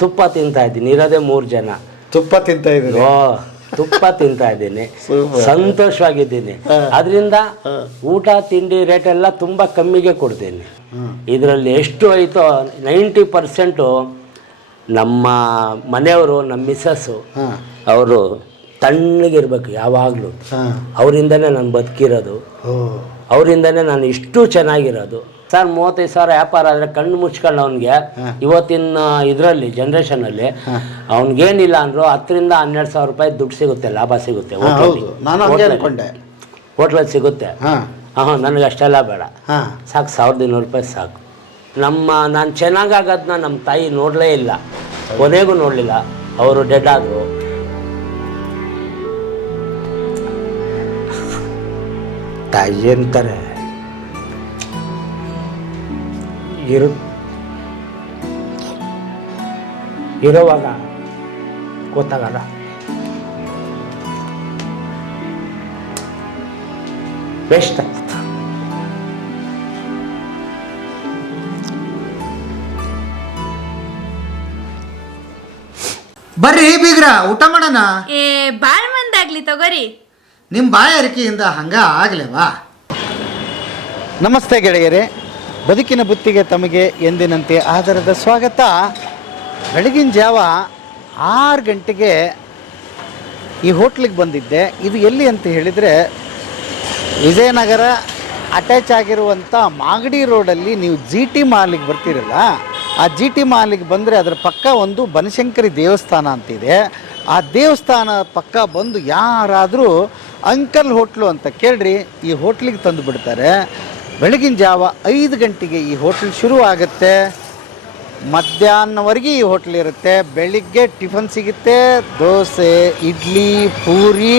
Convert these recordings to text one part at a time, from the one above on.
ತುಪ್ಪ ತಿಂತಾ ಇದ್ದೀನಿ ಇರೋದೇ ಮೂರು ಜನ. ತುಪ್ಪ ತಿಂತ ಇದ್ದೀನಿ ಓ ತುಪ್ಪ ತಿಂತಾ ಇದ್ದೀನಿ. ಸಂತೋಷವಾಗಿದ್ದೀನಿ. ಅದರಿಂದ ಊಟ ತಿಂಡಿ ರೇಟ್ ಎಲ್ಲ ತುಂಬ ಕಮ್ಮಿಗೆ ಕೊಡ್ತೀನಿ. ಇದರಲ್ಲಿ ಎಷ್ಟು ಆಯಿತೋ ನೈಂಟಿ ಪರ್ಸೆಂಟು ನಮ್ಮ ಮನೆಯವರು ನಮ್ಮ ಮಿಸ್ಸಸ್ಸು ಅವರು ತಣ್ಣಗಿರ್ಬೇಕು ಯಾವಾಗಲೂ. ಅವರಿಂದನೇ ನಾನು ಬದುಕಿರೋದು. ಅವರಿಂದನೇ ನಾನು ಇಷ್ಟು ಚೆನ್ನಾಗಿರೋದು. ಸರ್ ಮೂವತ್ತೈದು ಸಾವಿರ ವ್ಯಾಪಾರ ಆದರೆ ಕಣ್ಣು ಮುಚ್ಕೊಂಡು ಅವನಿಗೆ. ಇವತ್ತಿನ ಇದರಲ್ಲಿ ಜನ್ರೇಷನಲ್ಲಿ ಅವ್ನಿಗೇನಿಲ್ಲ ಅಂದ್ರು ಹತ್ತರಿಂದ ಹನ್ನೆರಡು ಸಾವಿರ ರೂಪಾಯಿ ದುಡ್ಡು ಸಿಗುತ್ತೆ ಲಾಭ ಸಿಗುತ್ತೆ ನಾನು ಅನ್ಕೊಂಡೆ. ಹೋಟ್ಲಲ್ಲಿ ಸಿಗುತ್ತೆ. ಹಾಂ. ಹಾಂ ನನಗೆ ಅಷ್ಟೆಲ್ಲ ಬೇಡ. ಸಾಕು ಸಾವಿರದ ಇನ್ನೂರು ರೂಪಾಯಿ ಸಾಕು. ನಮ್ಮ ನಾನು ಚೆನ್ನಾಗಾಗೋದನ್ನ ನಮ್ಮ ತಾಯಿ ನೋಡಲೇ ಇಲ್ಲ. ಕೊನೆಗೂ ನೋಡಲಿಲ್ಲ. ಅವರು ಡೆಡ್ ಆದರು. ತಾಯಿ ಅಂತಾರೆ? ಇರು. ಇರೋವಾಗ ಗೊತ್ತಾಗಲ್ಲ. ಬೆಸ್ಟ್ ಆಗ್ತದೆ ಬರ್ರಿ ಬೀಗ್ರ ಊಟ ಮಾಡೋಣ? ಏ ಬಾಳ್ ಮಂದಾಗ್ಲಿ ತಗೋರಿ. ನಿಮ್ಮ ಬಾಯಾರಿಕೆಯಿಂದ ಹಂಗ ಆಗ್ಲೇವಾ? ನಮಸ್ತೆ ಗೆಳೆಯರೇ. ಬದುಕಿನ ಬುತ್ತಿಗೆ ತಮಗೆ ಎಂದಿನಂತೆ ಆಧಾರದ ಸ್ವಾಗತ. ಬೆಳಗಿನ ಜಾವ ಆರು ಗಂಟೆಗೆ ಈ ಹೋಟ್ಲಿಗೆ ಬಂದಿದ್ದೆ. ಇದು ಎಲ್ಲಿ ಅಂತ ಹೇಳಿದರೆ ವಿಜಯನಗರ ಅಟ್ಯಾಚ್ ಆಗಿರುವಂಥ ಮಾಗಡಿ ರೋಡಲ್ಲಿ ನೀವು ಜಿ ಟಿ ಮಾಲಿಗೆ ಬರ್ತೀರಲ್ಲ, ಆ ಜಿ ಟಿ ಮಾಲಿಗೆ ಬಂದರೆ ಅದರ ಪಕ್ಕ ಒಂದು ಬನಶಂಕರಿ ದೇವಸ್ಥಾನ ಅಂತಿದೆ. ಆ ದೇವಸ್ಥಾನ ಪಕ್ಕ ಬಂದು ಯಾರಾದರೂ ಅಂಕಲ್ ಹೋಟ್ಲು ಅಂತ ಕೇಳ್ರಿ, ಈ ಹೋಟ್ಲಿಗೆ ತಂದು ಬಿಡ್ತಾರೆ. ಬೆಳಗಿನ ಜಾವ ಐದು ಗಂಟೆಗೆ ಈ ಹೋಟ್ಲ್ ಶುರು ಆಗುತ್ತೆ. ಮಧ್ಯಾಹ್ನವರೆಗೆ ಈ ಹೋಟ್ಲ್ ಇರುತ್ತೆ. ಬೆಳಿಗ್ಗೆ ಟಿಫನ್ ಸಿಗುತ್ತೆ, ದೋಸೆ, ಇಡ್ಲಿ, ಪೂರಿ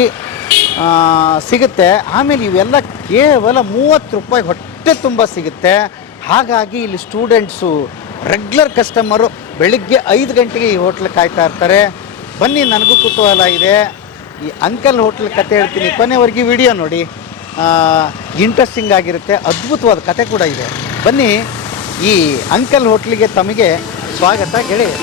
ಸಿಗುತ್ತೆ. ಆಮೇಲೆ ಇವೆಲ್ಲ ಕೇವಲ ಮೂವತ್ತು ರೂಪಾಯಿ ಹೊಟ್ಟೆ ತುಂಬ ಸಿಗುತ್ತೆ. ಹಾಗಾಗಿ ಇಲ್ಲಿ ಸ್ಟೂಡೆಂಟ್ಸು ರೆಗ್ಯುಲರ್ ಕಸ್ಟಮರು ಬೆಳಿಗ್ಗೆ ಐದು ಗಂಟೆಗೆ ಈ ಹೋಟ್ಲ್ ಕಾಯ್ತಾ ಇರ್ತಾರೆ. ಬನ್ನಿ, ನನಗೂ ಕುತೂಹಲ ಇದೆ. ಈ ಅಂಕಲ್ ಹೋಟ್ಲ್ ಕತೆ ಹೇಳ್ತೀನಿ ಕೊನೆವರೆಗೆ ವಿಡಿಯೋ ನೋಡಿ. ಇಂಟ್ರೆಸ್ಟಿಂಗ್ ಆಗಿರುತ್ತೆ ಅದ್ಭುತವಾದ ಕತೆ ಕೂಡ ಇದೆ. ಬನ್ನಿ ಈ ಅಂಕಲ್ ಹೋಟ್ಲಿಗೆ ತಮಗೆ ಸ್ವಾಗತ ಗೆಳೆಯ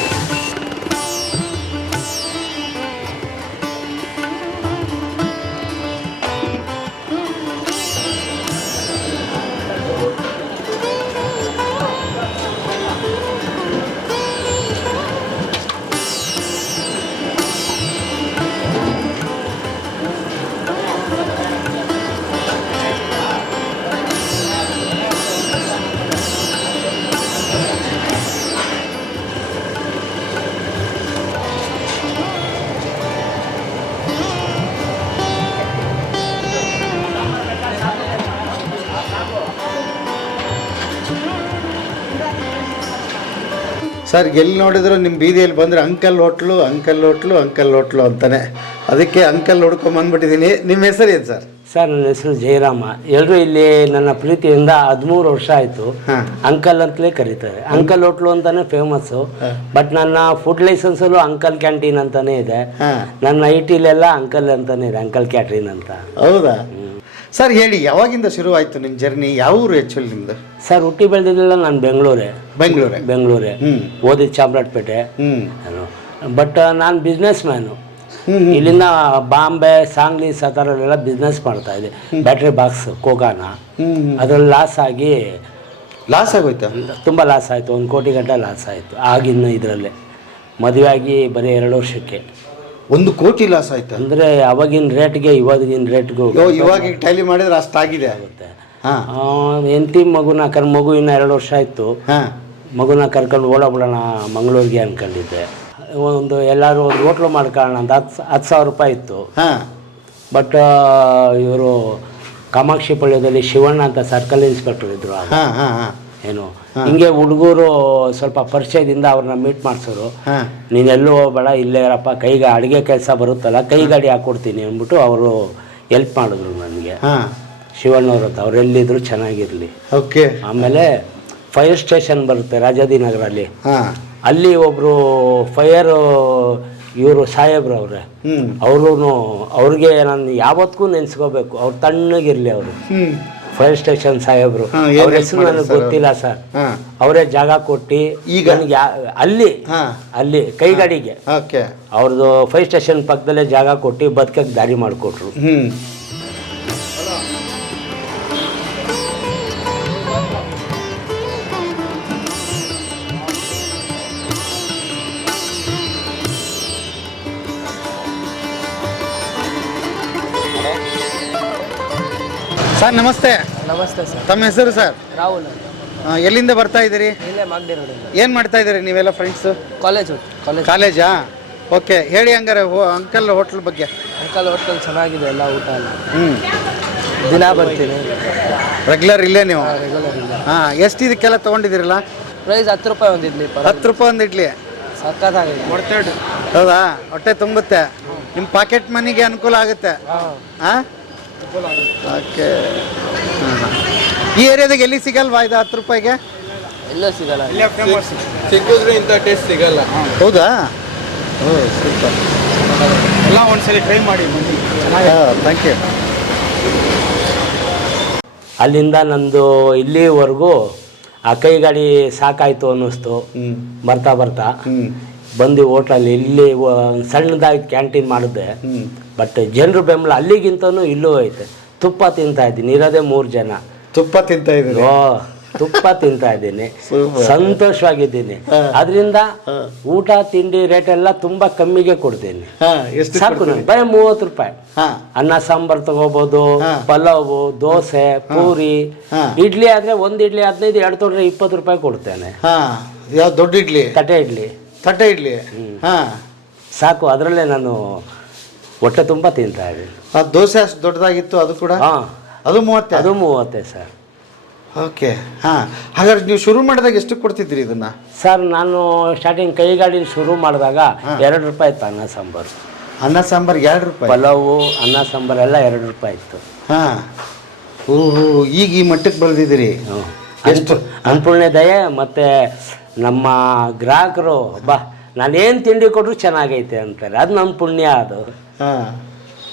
ಸರ್ ಎಲ್ಲಿ ನೋಡಿದ್ರು ನಿಮ್ಮ ಬೀದಿಯಲ್ಲಿ ಬಂದರೆ uncle hotel uncle hotel uncle hotel ಅಂತಾನೆ. ಅದಕ್ಕೆ ಅಂಕಲ್ ಹುಡ್ಕೊಂಬಂದ್ಬಿಟ್ಟಿದ್ದೀನಿ ನಿಮ್ಮ ಹೆಸರು ಏನು ಸರ್? ಸರ್ ನನ್ನ ಹೆಸರು ಜಯರಾಮ. ಎಲ್ಲರೂ ಇಲ್ಲಿ ನನ್ನ ಪ್ರೀತಿಯಿಂದ ಹದಿಮೂರು ವರ್ಷ ಆಯಿತು. ಅಂಕಲ್ ಅಂತಲೇ ಕರೀತಾರೆ. ಅಂಕಲ್ ಹೋಟ್ಲು ಅಂತಾನೆ ಫೇಮಸ್ಸು ಬಟ್ ನನ್ನ ಫುಡ್ ಲೈಸೆನ್ಸಲ್ಲೂ ಅಂಕಲ್ ಕ್ಯಾಂಟೀನ್ ಅಂತಾನೆ ಇದೆ. ನನ್ನ ಐ ಟಿಲೆಲ್ಲ ಅಂಕಲ್ ಅಂತಾನೆ ಇದೆ ಅಂಕಲ್ ಕ್ಯಾಟ್ರಿನ್ ಅಂತ. ಹೌದಾ? ಸರ್ ಹೇಳಿ ಯಾವಾಗಿಂದ ಶುರುವಾಯಿತು ನಿಮ್ಮ ಜರ್ನಿ ಯಾವ ಊರು ಆ್ಯಕ್ಚುಲಿ ನಿಮ್ಮದು ಸರ್ ಹುಟ್ಟಿ ಬೆಳೆದಿದ್ದೆಲ್ಲ ನಾನು ಬೆಂಗಳೂರೇ. ಬೆಂಗಳೂರೇ? ಬೆಂಗಳೂರೆ. ಓದಿ ಓದಿದ ಚಾಮರಾಜಪೇಟೆ ಹ್ಞೂ ಬಟ್ ನಾನು ಬಿಸ್ನೆಸ್ ಮ್ಯಾನು ಇಲ್ಲಿಂದ ಬಾಂಬೆ ಸಾಂಗ್ಲಿ ಸತಾರಲ್ಲೆಲ್ಲ ಬಿಸ್ನೆಸ್ ಮಾಡ್ತಾ ಇದೆ ಬ್ಯಾಟ್ರಿ ಬಾಕ್ಸ್ ಕೋಕಾನ ಅದರಲ್ಲಿ ಅದ್ರಲ್ಲಿ ಲಾಸ್ ಆಗಿ ಲಾಸ್ ಆಗೋಯ್ತು? ತುಂಬ ಲಾಸ್ ಆಯಿತು. ಒಂದು ಕೋಟಿ ಗಂಟೆ ಲಾಸ್ ಆಯಿತು. ಆಗಿನ ಇದರಲ್ಲೇ. ಮದುವೆ ಆಗಿ ಬರೀ ಎರಡು ವರ್ಷಕ್ಕೆ. ಒಂದು ಕೋಟಿ ಲಾಸ್ ಆಯ್ತು. ಅಂದರೆ ಅವಾಗಿನ ರೇಟ್ಗೆ ಇವಾಗಿನ ರೇಟ್ಗೂ ಇವಾಗ ಟೈಲಿ ಟ್ಯಾಲಿ ಮಾಡಿದ್ರೆ ಅಷ್ಟಾಗಿದೆ ಆಗುತ್ತೆ. ಹೆಂಡತಿ ಮಗುನ ಕರ್ ಮಗು ಇನ್ನು ಎರಡು ವರ್ಷ ಆಯಿತು. ಹಾಂ. ಮಗುನ ಕರ್ಕೊಂಡು ಓಡಬಿಡೋಣ ಮಂಗಳೂರಿಗೆ ಅನ್ಕೊಂಡಿದ್ದೆ. ಒಂದು ಎಲ್ಲರೂ ಒಂದು ಹೋಟ್ಲು ಮಾಡ್ಕೊಳ್ಳೋಣ ಅಂತ ಹತ್ತು ಹತ್ತು ಸಾವಿರ ರೂಪಾಯಿ ಇತ್ತು. ಹಾಂ. ಬಟ್ ಇವರು ಕಾಮಾಕ್ಷಿ ಪಾಳ್ಯದಲ್ಲಿ ಶಿವಣ್ಣ ಅಂತ ಸರ್ಕಲ್ ಇನ್ಸ್ಪೆಕ್ಟರ್ ಇದ್ರು ಆಗ. ಹಾಂ ಹಾಂ ಹಾಂ. ಏನು ಹಿಂಗೆ ಹುಡುಗರು ಸ್ವಲ್ಪ ಪರಿಚಯದಿಂದ ಅವ್ರನ್ನ ಮೀಟ್ ಮಾಡಿಸೋರು. ನೀನೆಲ್ಲೂ ಹೋಗ್ಬೇಡ ಇಲ್ಲೇ ಇರಪ್ಪ ಕೈಗೆ ಅಡುಗೆ ಕೆಲಸ ಬರುತ್ತಲ್ಲ ಕೈ ಗಾಡಿ ಹಾಕ್ಕೊಡ್ತೀನಿ ಅಂದ್ಬಿಟ್ಟು ಅವರು ಹೆಲ್ಪ್ ಮಾಡಿದ್ರು ನನಗೆ. ಹಾಂ. ಶಿವಣ್ಣವ್ರ ಹತ್ರ ಅವ್ರು ಎಲ್ಲಿದ್ರು ಚೆನ್ನಾಗಿರಲಿ. ಓಕೆ. ಆಮೇಲೆ ಫೈರ್ ಸ್ಟೇಷನ್ ಬರುತ್ತೆ ರಾಜಾದಿನಗರಲ್ಲಿ. ಹಾಂ. ಅಲ್ಲಿ ಒಬ್ಬರು ಫೈರ್ ಇವರು ಸಾಹೇಬ್ರು ಅವ್ರೆ. ಅವರು ಅವ್ರಿಗೆ ನಾನು ಯಾವತ್ತಿಗೂ ನೆನೆಸ್ಕೋಬೇಕು ಅವ್ರು ತಣ್ಣಗಿರಲಿ ಅವರು. ಫೈರ್ ಸ್ಟೇಷನ್ ಸಾಹೇಬ್ರು. ಅವ್ರ ಹೆಸರು ನನಗೆ ಗೊತ್ತಿಲ್ಲ ಸರ್. ಅವರೇ ಜಾಗ ಕೊಟ್ಟು ಈಗ? ನನಗೆ ಅಲ್ಲಿ ಅಲ್ಲಿ ಕೈಗಾಡಿಗೆ. ಅವ್ರದ್ದು ಫೈರ್ ಸ್ಟೇಷನ್ ಪಕ್ಕದಲ್ಲೇ ಜಾಗ ಕೊಟ್ಟು ಬದುಕಕ್ಕೆ ದಾರಿ ಮಾಡಿಕೊಟ್ರು. ಸರ್ ನಮಸ್ತೆ. ನಮಸ್ತೆ ಸರ್. ತಮ್ಮ ಹೆಸರು ಸರ್? ರಾಹುಲ್ ಆ, ಎಲ್ಲಿಂದ ಬರ್ತಾ ಇದ್ದೀರಿ? ಇಲ್ಲೇ ಮಾಗಡಿ ರೋಡಿಂದ ಏನು ಮಾಡ್ತಾ ಇದ್ದೀರಿ ನೀವೆಲ್ಲ ಫ್ರೆಂಡ್ಸು ಕಾಲೇಜ್ ಕಾಲೇಜ್ ಕಾಲೇಜಾ ಓಕೆ ಹೇಳಿ ಹಂಗಾರೆ ಹೋ ಅಂಕಲ್ ಹೋಟ್ಲ್ ಬಗ್ಗೆ. ಅಂಕಲ್ ಹೋಟೆಲ್ ಚೆನ್ನಾಗಿದೆ ಎಲ್ಲ ಊಟ ಎಲ್ಲ. ಹ್ಞೂ ದಿನ ಬರ್ತೀನಿ. ರೆಗ್ಯುಲರ್ ಇಲ್ಲೇ ನೀವು? ರೆಗ್ಯುಲರ್ ಇಲ್ಲ. ಹಾಂ ಎಷ್ಟು ಇದಕ್ಕೆಲ್ಲ ತೊಗೊಂಡಿದ್ದೀರಲ್ಲ? ಪ್ರೈಸ್ ಹತ್ತು ರೂಪಾಯಿ ಒಂದು ಇಡ್ಲಿ ಪರ ಹತ್ತು ರೂಪಾಯಿ ಒಂದು ಇಡ್ಲಿ. ಸಕ್ಕತ್ತಾಗಿದೆ ಹೌದಾ? ಹೊಟ್ಟೆ ತುಂಬುತ್ತೆ. ನಿಮ್ಮ ಪಾಕೆಟ್ ಮನಿಗೆ ಅನುಕೂಲ ಆಗುತ್ತೆ. ಹಾಂ. ಹಾಂ ಓಕೆ. ಈ ಏರಿಯಾದಾಗ ಎಲ್ಲಿ ಸಿಗಲ್ವಾ ಇದು ಹತ್ತು ರೂಪಾಯಿಗೆ? ಎಲ್ಲೂ ಸಿಗಲ್ಲ. ಸಿಕ್ಕಿದ್ರು ಇಂಥ ಟೇಸ್ಟ್ ಸಿಗಲ್ಲ. ಹೌದಾ? ಓ ಸೂಪರ್ ಎಲ್ಲ ಒಂದ್ಸಲಿ ಟ್ರೈ ಮಾಡಿ ಥ್ಯಾಂಕ್ ಯು ಅಲ್ಲಿಂದ ನಂದು ಇಲ್ಲಿವರೆಗೂ ಆ ಕೈಗಾಡಿ ಸಾಕಾಯ್ತು ಅನ್ನಿಸ್ತು. ಹ್ಞೂ ಬರ್ತಾ ಬರ್ತಾ. ಹ್ಞೂ ಬಂದು ಹೋಟ್ಲಲ್ಲಿ ಇಲ್ಲಿ ಒಂದ್ ಸಣ್ಣದಾಗಿ ಕ್ಯಾಂಟೀನ್ ಮಾಡಿದ್ದೆ ಬಟ್ ಜನರು ಬೆಂಬಲ ಅಲ್ಲಿಗಿಂತನೂ ಇಲ್ಲೂ ಐತೆ. ತುಪ್ಪ ತಿಂತಾ ಇದ್ದೀನಿ ಇರೋದೇ ಮೂರು ಜನ. ತುಪ್ಪ ತಿಂತ ಇದ್ದೀನಿ ಓ ತುಪ್ಪ ತಿಂತಾ ಇದ್ದೀನಿ. ಸಂತೋಷವಾಗಿದ್ದೀನಿ. ಅದರಿಂದ. ಊಟ ತಿಂಡಿ ರೇಟ್ ಎಲ್ಲ ತುಂಬಾ ಕಮ್ಮಿಗೆ ಕೊಡ್ತೀನಿ. ಸಾಕು ಬೈ ಬರೀ ಮೂವತ್ತು ರೂಪಾಯಿ. ಅನ್ನ ಸಾಂಬಾರ್ ತಗೋಬಹುದು. ಪಲಾವು ದೋಸೆ ಪೂರಿ. ಇಡ್ಲಿ ಆದ್ರೆ ಒಂದ್ ಇಡ್ಲಿ ಹದಿನೈದು ಎರಡು ತೊಗೊಂಡ್ರೆ ಇಪ್ಪತ್ತು ರೂಪಾಯಿ ಕೊಡ್ತೇನೆ. ದೊಡ್ಡ ಇಡ್ಲಿ? ತಟೆ ಇಡ್ಲಿ. ತಟ್ಟೆ ಇಡ್ಲಿ. ಹಾಂ. ಸಾಕು ಅದರಲ್ಲೇ ನಾನು ಹೊಟ್ಟೆ ತುಂಬ ತಿಂತಾ ಇದ್ದೀನಿ. ಆ ದೋಸೆ ಅಷ್ಟು ದೊಡ್ಡದಾಗಿತ್ತು ಅದು ಕೂಡ? ಹಾ. ಅದು ಮೂವತ್ತೆ? ಅದು ಮೂವತ್ತೆ ಸರ್. ಓಕೆ. ಹಾಂ. ಹಾಗಾದ್ರೆ ನೀವು ಶುರು ಮಾಡಿದಾಗ ಎಷ್ಟು ಕೊಡ್ತಿದ್ರಿ ಇದನ್ನ? ಸರ್ ನಾನು ಸ್ಟಾರ್ಟಿಂಗ್ ಕೈಗಾಡಿ ಶುರು ಮಾಡಿದಾಗ. ಎರಡು ರೂಪಾಯಿ ಇತ್ತು ಅನ್ನ ಸಾಂಬಾರು. ಅನ್ನ ಸಾಂಬಾರು ಎರಡು ರೂಪಾಯಿ? ಪಲಾವು ಅನ್ನ ಸಾಂಬಾರು ಎಲ್ಲ ಎರಡು ರೂಪಾಯಿ ಇತ್ತು. ಹಾಂ. ಓಹೋ ಈಗ ಈ ಮಟ್ಟಕ್ಕೆ ಬೆಳೆದಿದ್ದೀರಿ. ಎಷ್ಟು? ಅನ್ನಪೂರ್ಣೆ ದಯೆ ಮತ್ತು ನಮ್ಮ ಗ್ರಾಹಕರು ಬಾ ನಾನೇನು ತಿಂಡಿ ಕೊಟ್ಟರು ಚೆನ್ನಾಗೈತೆ ಅಂತಾರೆ. ಅದು ನಮ್ಮ ಪುಣ್ಯ ಅದು.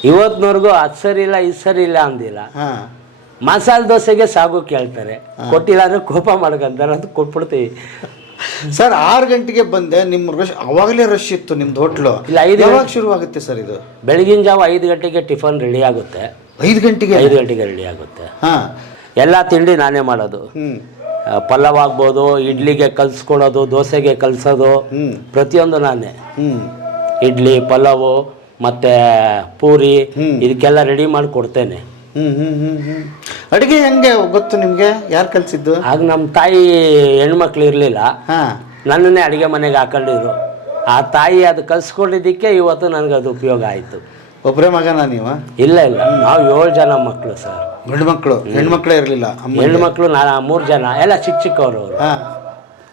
ಇವತ್ತಿನವರೆಗೂ ಅದು ಸರಿ ಇಲ್ಲ ಇದು ಸರಿ ಇಲ್ಲ ಅಂದಿಲ್ಲ ಮಸಾಲೆ ದೋಸೆಗೆ ಸಾಗು ಕೇಳ್ತಾರೆ. ಕೊಟ್ಟಿಲ್ಲ ಅಂದ್ರೆ ಕೋಪ ಮಾಡ್ಕೊಂತಾರೆ ಅದು ಕೊಟ್ಬಿಡ್ತೀವಿ. ಸರ್ ಆರು ಗಂಟೆಗೆ ಬಂದೆ ನಿಮ್ಮ ರಶ್ ಅವಾಗಲೇ ರಶ್ ಇತ್ತು ನಿಮ್ದು ಹೋಟ್ಲು. ಇಲ್ಲ, ಐದು ಯಾವಾಗ ಶುರು ಆಗುತ್ತೆ ಸರ್ ಇದು? ಬೆಳಗಿನ ಜಾವ ಐದು ಗಂಟೆಗೆ ಟಿಫನ್ ರೆಡಿ ಆಗುತ್ತೆ. ಐದು ಗಂಟೆಗೆ? ಐದು ಗಂಟೆಗೆ ರೆಡಿ ಆಗುತ್ತೆ. ಹಾಂ. ಎಲ್ಲ ತಿಂಡಿ ನಾನೇ ಮಾಡೋದು. ಪಲಾವ್ ಆಗ್ಬೋದು ಇಡ್ಲಿಗೆ ಕಲ್ಸ್ಕೊಳೋದು ದೋಸೆಗೆ ಕಲ್ಸೋದು ಹ್ಞೂ ಪ್ರತಿಯೊಂದು ನಾನೇ. ಹ್ಞೂ ಇಡ್ಲಿ ಪಲಾವು ಮತ್ತೆ ಪೂರಿ. ಇದಕ್ಕೆಲ್ಲ ರೆಡಿ ಮಾಡಿ ಕೊಡ್ತೇನೆ. ಹ್ಞೂ ಹ್ಞೂ ಹ್ಞೂ ಹ್ಞೂ ಅಡುಗೆ ಹೆಂಗೆ ಗೊತ್ತು ನಿಮಗೆ? ಯಾರು ಕಲಿಸಿದ್ದು? ಆಗ ನಮ್ಮ ತಾಯಿ ಹೆಣ್ಮಕ್ಳು ಇರಲಿಲ್ಲ. ಹಾಂ. ನನ್ನನ್ನೇ ಅಡುಗೆ ಮನೆಗೆ ಹಾಕೊಂಡಿದ್ರು. ಆ ತಾಯಿ ಅದು ಕಲ್ಸ್ಕೊಂಡಿದ್ದಕ್ಕೆ ಇವತ್ತು ನನಗೆ ಅದು ಉಪಯೋಗ ಆಯಿತು. ಒಬ್ಬರೇ ಮಗನ ನೀವು? ಇಲ್ಲ ಇಲ್ಲ. ನಾವು ಏಳು ಜನ ಮಕ್ಕಳು ಸರ್. ಗಂಡು ಮಕ್ಕಳು ಹೆಣ್ಮಕ್ಳೇ ಇರಲಿಲ್ಲ ಹೆಣ್ಣು ಮಕ್ಕಳು ನಾನು ಮೂರು ಜನ. ಎಲ್ಲ ಚಿಕ್ಕ ಚಿಕ್ಕವರು ಅವರು. ಹಾಂ.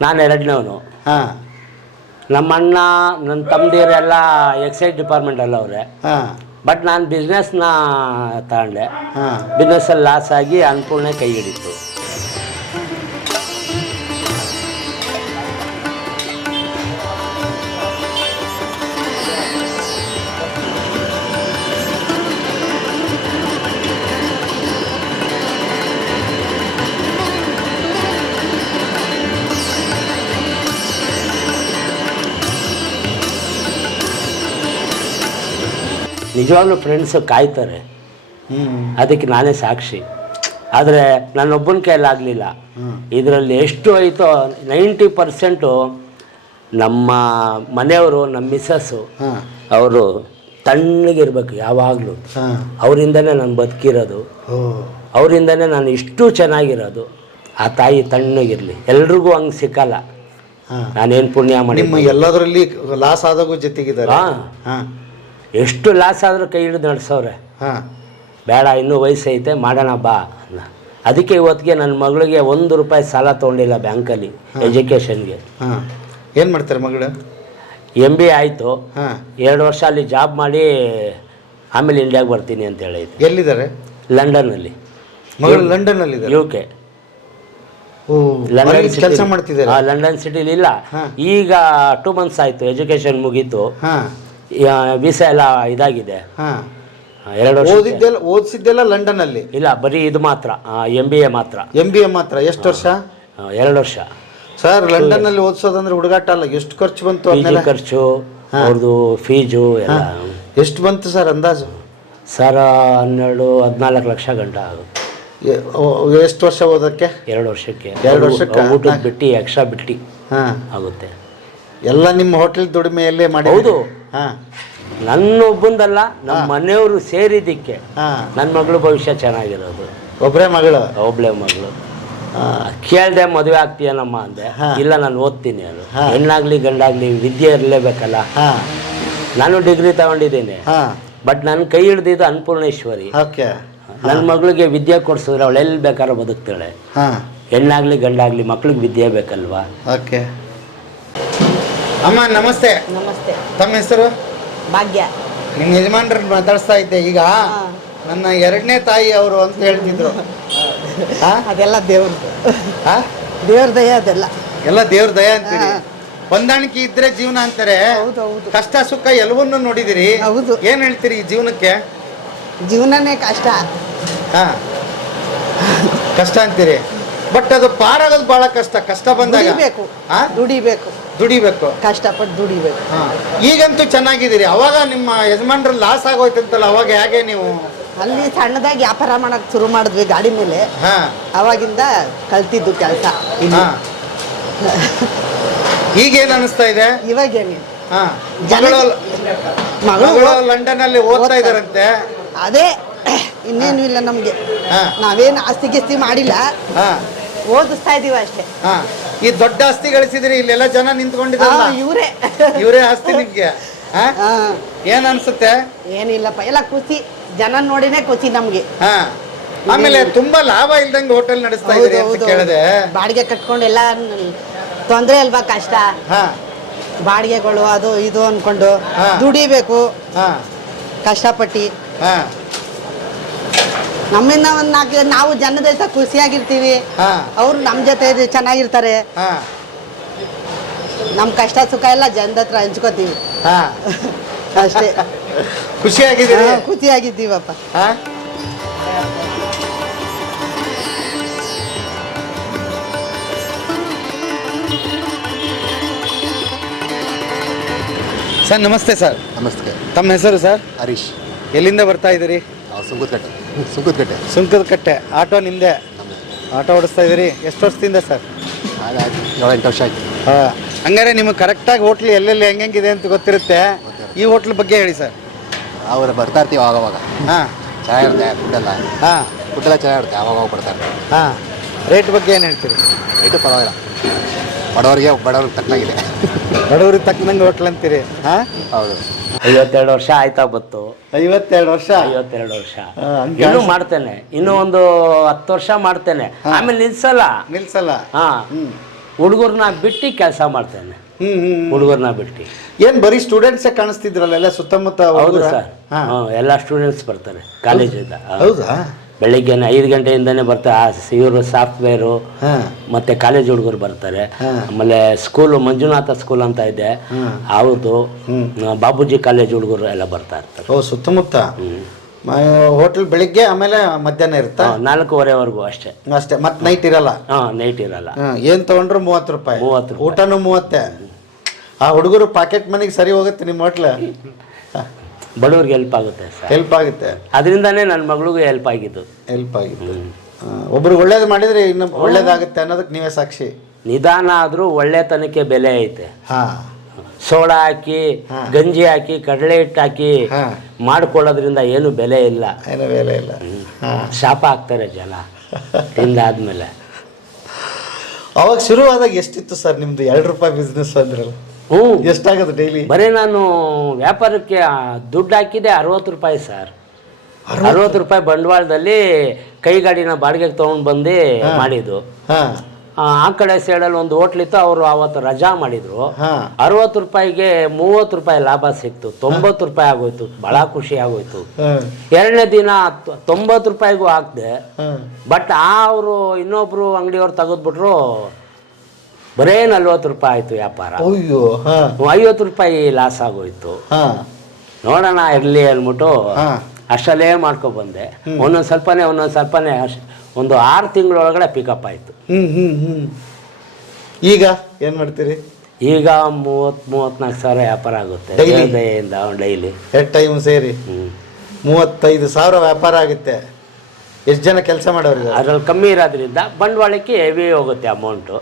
ನಾನು ಎರಡನೇವನು. ಹಾಂ. ನಮ್ಮ ಅಣ್ಣ ನನ್ನ ತಮ್ಮದಿರೆಲ್ಲ ಎಕ್ಸೈಸ್ ಡಿಪಾರ್ಟ್ಮೆಂಟಲ್ಲಿ ಅವರೇ. ಹಾಂ. ಬಟ್ ನಾನು ಬಿಸ್ನೆಸ್ನ ತಗೊಂಡೆ. ಹಾಂ. ಬಿಸ್ನೆಸ್ಸಲ್ಲಿ ಲಾಸ್ ಆಗಿ ಅನ್ನಪೂರ್ಣೆ ಕೈ ಹಿಡಿತು. ನಿಜವಾಗ್ಲೂ ಫ್ರೆಂಡ್ಸು ಕಾಯ್ತಾರೆ. ಅದಕ್ಕೆ ನಾನೇ ಸಾಕ್ಷಿ. ಆದರೆ ನನ್ನೊಬ್ಬನ ಕೈಯಲ್ಲಿ ಆಗಲಿಲ್ಲ. ಇದರಲ್ಲಿ ಎಷ್ಟು ಆಯಿತೋ ನೈಂಟಿ ಪರ್ಸೆಂಟು ನಮ್ಮ ಮನೆಯವರು ನಮ್ಮ ಮಿಸ್ಸಸ್ಸು ಅವರು ತಣ್ಣಗಿರ್ಬೇಕು ಯಾವಾಗಲೂ. ಅವರಿಂದನೇ ನಾನು ಬದುಕಿರೋದು. ಅವರಿಂದನೇ ನಾನು ಇಷ್ಟು ಚೆನ್ನಾಗಿರೋದು. ಆ ತಾಯಿ ತಣ್ಣಗಿರಲಿ. ಎಲ್ರಿಗೂ ಹಂಗೆ ಸಿಕ್ಕಲ್ಲ. ನಾನೇನು ಪುಣ್ಯ ಮಾಡಿ ಎಲ್ಲದರಲ್ಲಿ ಲಾಸ್ ಆದಾಗೂ ಜೊತೆಗಿದ್ದಾರೆ. ಎಷ್ಟು ಲಾಸ್ ಆದರೂ ಕೈ ಹಿಡಿದು ನಡೆಸೋರೆ ಹಾಂ. ಬೇಡ ಇನ್ನೂ ವಯಸ್ಸೈತೆ ಮಾಡೋಣ ಬಾ ಅಂದ ಅದಕ್ಕೆ ಇವತ್ತಿಗೆ ನನ್ನ ಮಗಳಿಗೆ ಒಂದು ರೂಪಾಯಿ ಸಾಲ ತೊಗೊಂಡಿಲ್ಲ ಬ್ಯಾಂಕಲ್ಲಿ ಎಜುಕೇಷನ್ಗೆ. ಹಾಂ. ಏನು ಮಾಡ್ತಾರೆ ಮಗಳು? ಎಂ ಬಿ ಆಯಿತು. ಹಾಂ. ಎರಡು ವರ್ಷ ಅಲ್ಲಿ ಜಾಬ್ ಮಾಡಿ ಆಮೇಲೆ ಇಂಡಿಯಾಗೆ ಬರ್ತೀನಿ ಅಂತ ಹೇಳಿದ್ರು. ಎಲ್ಲಿದ್ದಾರೆ? ಲಂಡನ್ನಲ್ಲಿ. ಮಗಳು ಲಂಡನ್ನಲ್ಲಿದ್ದಾರೆ. ಯು ಕೆ ಲಂಡನ್ ಕೆಲಸ ಮಾಡ್ತಿದ್ದಾರೆ. ಲಂಡನ್ ಸಿಟಿಲಿ ಇಲ್ಲ. ಈಗ ಟೂ ಮಂತ್ಸ್ ಆಯಿತು ಎಜುಕೇಷನ್ ಮುಗೀತು. ಹಾಂ. ವೀಸಾ ಎಲ್ಲ ಇದಾಗಿದೆ. ಹಾಂ. ಎರಡು ವರ್ಷ ಓದಿದ್ದೆಲ್ಲ ಓದಿಸಿದ್ದೆಲ್ಲ ಲಂಡನ್ ಅಲ್ಲಿ ಇಲ್ಲ ಬರೀ ಇದು ಮಾತ್ರ ಎಂ ಬಿ ಎ ಮಾತ್ರ. ಎಂ ಬಿ ಎ ಮಾತ್ರ ಎಷ್ಟು ವರ್ಷ? ಎರಡು ವರ್ಷ. ಸರ್ ಲಂಡನ್ ಅಲ್ಲಿ ಓದಿಸೋದಂದ್ರೆ ಹುಡುಗಾಟ ಅಲ್ಲ ಎಷ್ಟು ಖರ್ಚು ಬಂತು ಅದನ್ನೆಲ್ಲ ಖರ್ಚು ಅವ್ರದ್ದು ಫೀಜು ಎಲ್ಲ. ಎಷ್ಟು ಬಂತು ಸರ್ ಅಂದಾಜು? ಸರ್ ಹನ್ನೆರಡು ಹದಿನಾಲ್ಕು ಲಕ್ಷ ಗಂಟ ಆಗುತ್ತೆ. ಎಷ್ಟು ವರ್ಷ ಓದಕ್ಕೆ? ಎರಡು ವರ್ಷಕ್ಕೆ. ಎರಡು ವರ್ಷಕ್ಕೆ? ಊಟದ ಬಿಟ್ಟು ಎಕ್ಸ್ಟ್ರಾ ಬಿಟ್ಟು ಹಾ. ಆಗುತ್ತೆ. ಎಲ್ಲ ನಿಮ್ಮ ಹೋಟೆಲ್ ದುಡಿಮೆಯಲ್ಲೇ ಮಾಡಿ ಹೌದು. ಹಾ. ನನ್ನ ಒಬ್ಬಂದಲ್ಲ ನಮ್ಮ ಮನೆಯವರು ಸೇರಿದ್ದಕ್ಕೆ ಹಾ. ನನ್ನ ಮಗಳು ಭವಿಷ್ಯ ಚೆನ್ನಾಗಿರೋದು. ಒಬ್ಬರೇ ಮಗಳು? ಒಬ್ಳೆ ಮಗಳು. ಕೇಳ್ದೆ ಮದುವೆ ಆಗ್ತೀಯನಮ್ಮ ಅಂದೆ. ಇಲ್ಲ ನಾನು ಓದ್ತೀನಿ ಅದು. ಹೆಣ್ಣಾಗ್ಲಿ ಗಂಡಾಗ್ಲಿ ವಿದ್ಯೆ ಇರಲೇಬೇಕಲ್ಲ. ಹಾ. ನಾನು ಡಿಗ್ರಿ ತಗೊಂಡಿದ್ದೀನಿ. ಹಾ. ಬಟ್ ನನ್ನ ಕೈ ಹಿಡ್ದಿದ್ದು ಅನ್ನಪೂರ್ಣೇಶ್ವರಿ. ಓಕೆ. ನನ್ನ ಮಗಳಿಗೆ ವಿದ್ಯೆ ಕೊಡ್ಸಿದ್ರೆ ಅವಳು ಎಲ್ಲಿ ಬೇಕಾದ್ರೂ ಬದುಕ್ತಾಳೆ. ಹಾ. ಹೆಣ್ಣಾಗ್ಲಿ ಗಂಡಾಗ್ಲಿ ಮಕ್ಳಿಗೆ ವಿದ್ಯೆ ಬೇಕಲ್ವಾ? ಓಕೆ. ಅಮ್ಮ ನಮಸ್ತೆ. ನಮಸ್ತೆ. ತಮ್ಮ ಹೆಸರು? ಭಾಗ್ಯ. ನಿಮ್ಮ ಯಜಮಾನ್ರನ್ನ ಮಾತಾಡಿಸ್ತಾ ಇದ್ದೆ ಈಗ. ನನ್ನ ಎರಡನೇ ತಾಯಿ ಅವರು ಅಂತ ಹೇಳ್ತಿದ್ರು. ಹಾ? ಅದೆಲ್ಲ ದೇವ್ರದ್ದು ಹಾ? ದೇವ್ರ ದಯ ಅದೆಲ್ಲ. ಎಲ್ಲ ದೇವ್ರ ದಯ ಅಂತೀರಿ. ಹೊಂದಾಣಿಕೆ ಇದ್ರೆ ಜೀವನ ಅಂತಾರೆ. ಹೌದು, ಹೌದು. ಕಷ್ಟ ಸುಖ ಎಲ್ಲವನ್ನೂ ನೋಡಿದಿರಿ. ಹೌದು. ಏನ್ ಹೇಳ್ತೀರಿ ಈ ಜೀವನಕ್ಕೆ? ಜೀವನನೇ ಕಷ್ಟ. ಹಾ. ಕಷ್ಟ ಅಂತೀರಿ. ಬಟ್ ಅದು ಪಾರಾಗೋದು ಬಹಳ ಕಷ್ಟ. ಕಷ್ಟ ಬಂದಾಗ. ದುಡಿಬೇಕು. ಹಾ? ದುಡಿಬೇಕು. ದುಡಿಬೇಕು. ಕಷ್ಟಪಟ್ಟು ದುಡಿಬೇಕು. ಹಾ. ಈಗಂತೂ ಚೆನ್ನಾಗಿದ್ದೀರಿ. ಅವಾಗ ನಿಮ್ಮ ಯಜಮಾನ್ರ ಲಾಸ್ ಆಗೋಯ್ತಂತಲ್ಲ ಅವಾಗ ಹೇಗೆ ನೀವು? ಅಲ್ಲಿ ಸಣ್ಣದಾಗಿ ವ್ಯಾಪಾರ ಮಾಡಕ್ ಶುರು ಮಾಡಿದ್ವಿ ಗಾಡಿ ಮೇಲೆ. ಹಾ. ಅವಾಗಿಂದ ಕಲ್ತಿದ್ದು ಕೆಲಸ. ಹಾ. ಈಗೇನ್ ಅನಿಸ್ತಾ ಇದೆ? ಇವಾಗೇನು ಹಾ. ಮಗಳು ಮಗಳು ಮಗಳು ಲಂಡನ್ ಅಲ್ಲಿ ಓದ್ತಾ ಇದಾರಂತೆ ಅದೇ ಇನ್ನೇನು ಇಲ್ಲ ನಮ್ಗೆ. ಹಾ. ನಾವೇನು ಆಸ್ತಿ ಗಿಸ್ತಿ ಮಾಡಿಲ್ಲ. ಹಾ. ಓದಿಸ್ತಾ ಇದೀವ ಅಷ್ಟೇ. ಹಾ ಈ ದೊಡ್ಡ ಆಸ್ತಿ ಗಳಿಸಿದ್ರಿ ಇಲ್ಲೆಲ್ಲ ಜನ ನಿಂತ್ಕೊಂಡಿದ್ದಾರೆ ಇವರೇ. ಇವರೇ ಆಸ್ತಿ ನಿಮ್ಗೆ. ಹಾ? ಏನ್ ಅನ್ಸುತ್ತೆ? ಏನಿಲ್ಲಪ್ಪ ಎಲ್ಲ ಖುಷಿ. ಜನ ನೋಡಿನೇ ಖುಷಿ ನಮ್ಗೆ. ಹಾ. ಆಮೇಲೆ ತುಂಬಾ ಲಾಭ ಇಲ್ದಂಗೆ ಹೋಟೆಲ್ ನಡೆಸ್ತಾ ಇದ್ರಿ ಅಂತ ಕೇಳಿದೆ. ಬಾಡಿಗೆ ಕಟ್ಕೊಂಡು ಎಲ್ಲ ತೊಂದ್ರೆ ಅಲ್ವಾ ಕಷ್ಟ? ಹಾ. ಬಾಡಿಗೆಗಳು ಅದು ಇದು ಅನ್ಕೊಂಡು ಹಾ. ದುಡಿಬೇಕು. ಹಾ. ಕಷ್ಟಪಟ್ಟು. ಹಾ. ನಮ್ಮಿಂದ ಒಂದ್ ನಾಲ್ಕು ನಾವು ಜನದ ಜೊತೆ ಖುಷಿಯಾಗಿರ್ತೀವಿ. ಹಾ. ಅವ್ರು ನಮ್ಮ ಜೊತೆ ಚೆನ್ನಾಗಿರ್ತಾರೆ. ಹಾ. ನಮ್ಮ ಕಷ್ಟ ಸುಖ ಎಲ್ಲ ಜನದ ಹತ್ರ ಹಂಚ್ಕೋತೀವಿ. ಹಾ. ಅಷ್ಟೇ. ಖುಷಿಯಾಗಿದ್ದೀರಿ? ಹಾ, ಖುಷಿಯಾಗಿದ್ದೀವಪ್ಪ. ಹಾ. ಸರ್ ನಮಸ್ತೆ ಸರ್. ನಮಸ್ತೆ. ತಮ್ಮ ಹೆಸರು ಸರ್? ಹರೀಶ್. ಎಲ್ಲಿಂದ ಬರ್ತಾ ಇದ್ದೀರಿ? ನಾವು ಸುಂಕದಕಟ್ಟೆ ಸುಂಕದಕಟ್ಟೆ ಸುಂಕದ ಕಟ್ಟೆ. ಆಟೋ ನಿಮ್ಮದೇ ಆಟೋ ಓಡಿಸ್ತಾ ಇದ್ದೀರಿ? ಎಷ್ಟು ವರ್ಷದಿಂದ ಸರ್? ಹಾಗಾಗಿ ಏಳು ಎಂಟು ವರ್ಷ ಆಯ್ತು. ಹಾಂ. ಹಂಗಾರೆ ನಿಮಗೆ ಕರೆಕ್ಟಾಗಿ ಹೋಟ್ಲ್ ಎಲ್ಲೆಲ್ಲಿ ಹೆಂಗೆಂಗಿದೆ ಅಂತ ಗೊತ್ತಿರುತ್ತೆ. ಈ ಹೋಟ್ಲ್ ಬಗ್ಗೆ ಹೇಳಿ ಸರ್. ಅವ್ರು ಬರ್ತಾ ಇರ್ತೀವಿ ಆವಾಗವಾಗ. ಹಾಂ. ಚೆನ್ನಾಗಿರುತ್ತೆ ಫುಡ್ಡೆಲ್ಲ ಹಾಂ. ಫುಡ್ಡೆಲ್ಲ ಚೆನ್ನಾಗಿರುತ್ತೆ ಆವಾಗ ಬರ್ತಾರೆ. ಹಾಂ. ರೇಟ್ ಬಗ್ಗೆ ಏನು ಹೇಳ್ತೀರಿ? ರೇಟು ಪರವಾಗಿಲ್ಲ. ಬಡವರಿಗೆ ಬಡವ್ರಿಗೆ ತಕ್ಕನಾಗಿದೆ. ಬಡವ್ರಿಗೆ ತಕ್ಕನಂಗೆ ಹೋಟ್ಲ್ ಅಂತೀರಿ. ಹಾಂ? ಹೌದು. ಐವತ್ತೆರಡು ವರ್ಷ ಆಯ್ತಾ ಬತ್ತು ಐವತ್ತೆರಡು ವರ್ಷ? ಐವತ್ತೆರಡು ವರ್ಷ. ಇನ್ನು ಮಾಡ್ತೇನೆ. ಇನ್ನೂ ಒಂದು ಹತ್ತು ವರ್ಷ ಮಾಡ್ತೇನೆ. ಆಮೇಲೆ ನಿಲ್ಸಲ್ಲ? ನಿಲ್ಸಲ್ಲ? ಹಾ. ಹುಡುಗರ್ನ ಬಿಟ್ಟು ಕೆಲಸ ಮಾಡ್ತೇನೆ. ಹುಡುಗರ್ನ ಬಿಟ್ಟು. ಏನು ಬರೀ ಸ್ಟೂಡೆಂಟ್ಸೇ ಕಾಣಿಸ್ತಿದ್ರಲ್ಲ ಎಲ್ಲ ಸುತ್ತಮುತ್ತ ಹೌದು? ಸರ್. ಎಲ್ಲ ಸ್ಟೂಡೆಂಟ್ಸ್ ಬರ್ತಾರೆ ಕಾಲೇಜಿಂದ ಹೌದಾ? ಬೆಳಿಗ್ಗೆ ಐದು ಗಂಟೆಯಿಂದನೇ ಬರ್ತಾರೆ ಇವರು ಸಾಫ್ಟ್ವೇರು ಮತ್ತೆ ಕಾಲೇಜ್ ಹುಡುಗರು ಬರ್ತಾರೆ. ಆಮೇಲೆ ಸ್ಕೂಲು ಮಂಜುನಾಥ ಸ್ಕೂಲ್ ಅಂತ ಇದೆ. ಅವ್ರದ್ದು ಬಾಬುಜಿ ಕಾಲೇಜ್ ಹುಡುಗರು ಎಲ್ಲ ಬರ್ತಾ ಇರ್ತಾರೆ. ಓ ಸುತ್ತಮುತ್ತ? ಹೋಟೆಲ್ ಬೆಳಿಗ್ಗೆ ಆಮೇಲೆ ಮಧ್ಯಾಹ್ನ ಇರುತ್ತಾ? ನಾಲ್ಕೂವರೆವರೆಗೂ ಅಷ್ಟೇ. ಅಷ್ಟೇ ಮತ್ತೆ ನೈಟ್ ಇರಲ್ಲ? ಹಾಂ ನೈಟ್ ಇರಲ್ಲ. ಏನು ತೊಗೊಂಡ್ರು ಮೂವತ್ತು ರೂಪಾಯಿ. ಮೂವತ್ತು ರೂಪಾಯಿ. ಊಟನೂ ಮೂವತ್ತೆ. ಆ ಹುಡುಗರು ಪಾಕೆಟ್ ಮನೆಗೆ ಸರಿ ಹೋಗುತ್ತೆ ನಿಮ್ಮ ಹೋಟ್ಲ ಬಡವ್ರಿಗೆ ಹೆಲ್ಪ್ ಆಗುತ್ತೆ ಸರ್. ಹೆಲ್ಪ್ ಆಗುತ್ತೆ. ಅದರಿಂದಾನೇ ನನ್ನ ಮಗಳಿಗೂ ಹೆಲ್ಪ್ ಆಗಿದ್ದು. ಹೆಲ್ಪ್ ಆಗಿತ್ತು ಒಬ್ರು ಒಳ್ಳೇದು ಮಾಡಿದ್ರೆ ಇನ್ನು ಒಳ್ಳೇದಾಗುತ್ತೆ ಅನ್ನೋದಕ್ಕೆ ನೀವೇ ಸಾಕ್ಷಿ. ನಿಧಾನ ಆದರೂ ಒಳ್ಳೆತನಕ್ಕೆ ಬೆಲೆ ಐತೆ. ಹಾ. ಸೋಡಾ ಹಾಕಿ ಗಂಜಿ ಹಾಕಿ ಕಡಲೆ ಹಿಟ್ಟು ಹಾಕಿ ಮಾಡ್ಕೊಳ್ಳೋದ್ರಿಂದ ಏನು ಬೆಲೆ ಇಲ್ಲ. ಏನೋ ಬೆಲೆ ಇಲ್ಲ. ಹಾ. ಶಾಪ ಹಾಕ್ತಾರೆ ಜನ. ತಿಂದಾದ್ಮೇಲೆ ಅವಾಗ ಶುರುವಾದಾಗ ಎಷ್ಟಿತ್ತು ಸರ್ ನಿಮ್ದು? ಎರಡು ರೂಪಾಯಿ ಬಿಸ್ನೆಸ್ ಅಂದ್ರಲ್ಲ. ಹ್ಞೂ ಎಷ್ಟಾಗುತ್ತೆ ಡೈಲಿ ಬರೀ ನಾನು ವ್ಯಾಪಾರಕ್ಕೆ ದುಡ್ಡು ಹಾಕಿದೆ ಅರವತ್ತು ರೂಪಾಯಿ ಸರ್. ಅರವತ್ತು? ರೂಪಾಯಿ ಬಂಡವಾಳದಲ್ಲಿ ಕೈ ಗಾಡಿನ ಬಾಡಿಗೆಗೆ ತೊಗೊಂಡು ಬಂದು ಮಾಡಿದ್ದು. ಹಾ. ಆ ಆ ಕಡೆ ಸೈಡಲ್ಲಿ ಒಂದು ಹೋಟ್ಲಿತ್ತು ಅವರು ಅವತ್ತು ರಜಾ ಮಾಡಿದ್ರು. ಅರವತ್ತು ರೂಪಾಯಿಗೆ ಮೂವತ್ತು ರೂಪಾಯಿ ಲಾಭ ಸಿಕ್ತು. ತೊಂಬತ್ತು ರೂಪಾಯಿ ಆಗೋಯ್ತು. ಬಹಳ ಖುಷಿ ಆಗೋಯ್ತು. ಎರಡನೇ ದಿನ ತೊಂಬತ್ತು ರೂಪಾಯಿಗೂ ಹಾಕ್ದೆ. ಬಟ್ ಆ ಅವರು ಇನ್ನೊಬ್ರು ಅಂಗಡಿಯವ್ರು ತೆಗೆದ್ಬಿಟ್ರು. ಬರೇ ನಲ್ವತ್ತು ರೂಪಾಯಿ ಆಯ್ತು ವ್ಯಾಪಾರ. ಅಯ್ಯೋ ಹಾ. ಐವತ್ತು ರೂಪಾಯಿ ಲಾಸ್ ಆಗೋಯ್ತು. ಹಾ. ನೋಡೋಣ ಇರಲಿ ಅಂದ್ಬಿಟ್ಟು ಹಾ. ಅಷ್ಟಲ್ಲೇ ಮಾಡ್ಕೊಬಂದೆ. ಒಂದೊಂದು ಸ್ವಲ್ಪನೇ ಒಂದೊಂದು ಸ್ವಲ್ಪನೇ ಅಷ್ಟು ಒಂದು ಆರು ತಿಂಗಳೊಳಗಡೆ ಪಿಕಪ್ ಆಯಿತು. ಈಗ ಏನು ಮಾಡ್ತೀರಿ? ಈಗ ಮೂವತ್ತು ಮೂವತ್ತ್ನಾಲ್ಕು ಸಾವಿರ ವ್ಯಾಪಾರ ಆಗುತ್ತೆ. Daily? ದೇವ್ರ ದಯೆಯಿಂದ ಡೈಲಿ ಎರಡು ಟೈಮ್ ಸೇರಿ? ಹ್ಞೂ ಮೂವತ್ತೈದು ಸಾವಿರ ವ್ಯಾಪಾರ ಆಗುತ್ತೆ. ಎಷ್ಟು ಜನ ಕೆಲಸ ಮಾಡೋರು ಅದ್ರಲ್ಲಿ ಕಮ್ಮಿ ಇರೋದ್ರಿಂದ ಬಂಡವಾಳಕ್ಕೆ ಹೆವಿ ಹೋಗುತ್ತೆ ಅಮೌಂಟು?